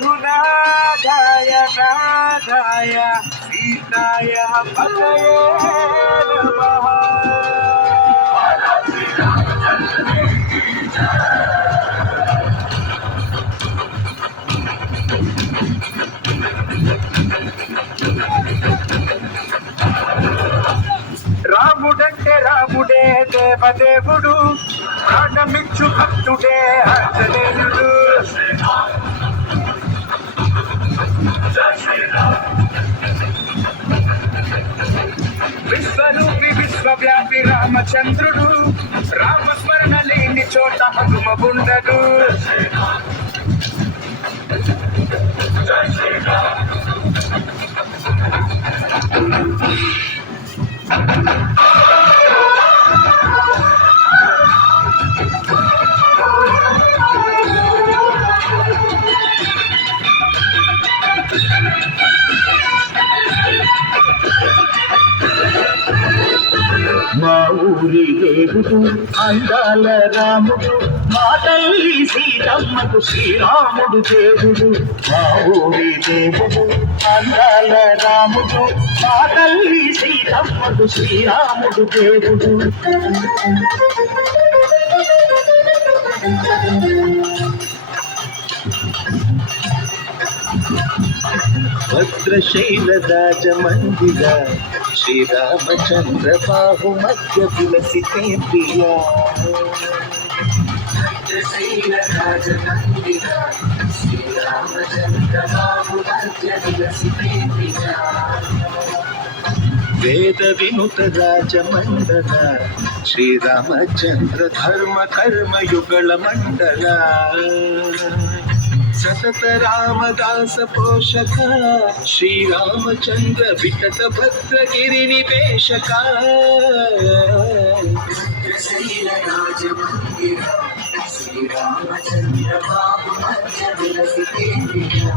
रघुनाथाय नाथाय सीताय पतये नमः। రాముడంటే రాముడే దేవదేవుడు, ప్రాణమిచ్చు భక్తుడే ఆంజనేయుడు. విశ్వరూపి విశ్వవ్యాపి రామచంద్రుడు, రామస్మరణ లేని చోట హనుమగుండడు. మా ఊరి దేవుడు అందాల రాముడు, మా తల్లి సీతమ్మకు శ్రీరాముడు దేవుడు. మా ఊరి దేవుడు అందాల రాముడు, మా తల్లి సీతమ్మకు శ్రీరాముడు దేవుడు. భద్రశైల రాజమందిర శ్రీరామచంద్ర బాహు మధ్య విలసితే ప్రియా. భద్రశైల రాజమందిర శ్రీరామచంద్ర బాహు మధ్య విలసితే ప్రియా. వేద వినుత రాజమండల శ్రీరామచంద్ర ధర్మ కర్మయుగళ మండల. సతత రామదాస పోషక శ్రీరామచంద్ర వికట భద్రగిరి నివేశక. భద్రశైల రాజమందిర శ్రీరామచంద్ర బాహు మధ్య విలసితే ప్రియా.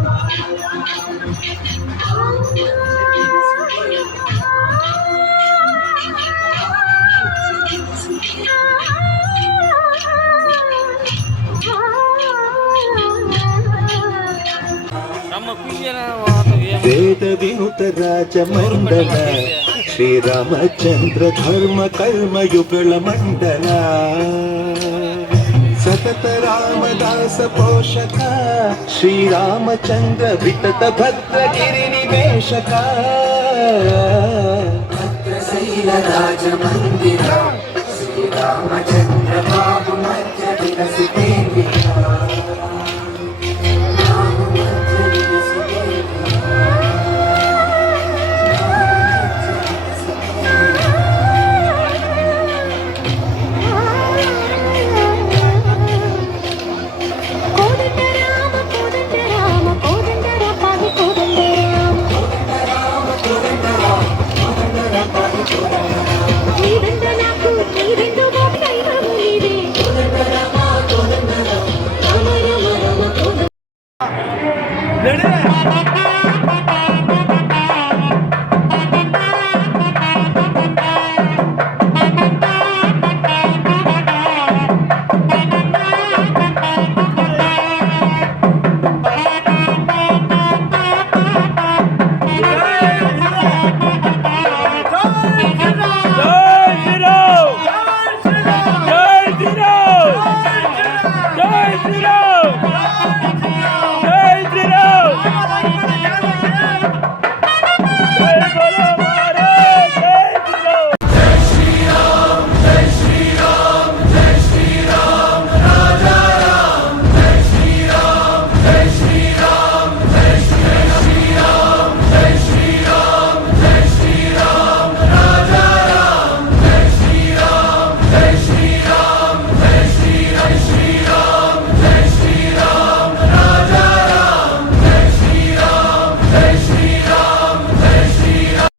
వేద వినుత రాజమండల శ్రీరామచంద్ర ధర్మ కర్మయుగళ మండల. సతత రామదాస పోషక శ్రీరామచంద్ర వితత భద్రగిరి నివేశక. భద్రశైల రాజమందిర శ్రీరామచంద్ర బాహు మధ్య విలసితే ప్రియా. Jai Shri Ram!